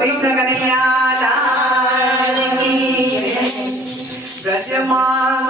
कृष्ण कन्हैया लाल की ब्रजमान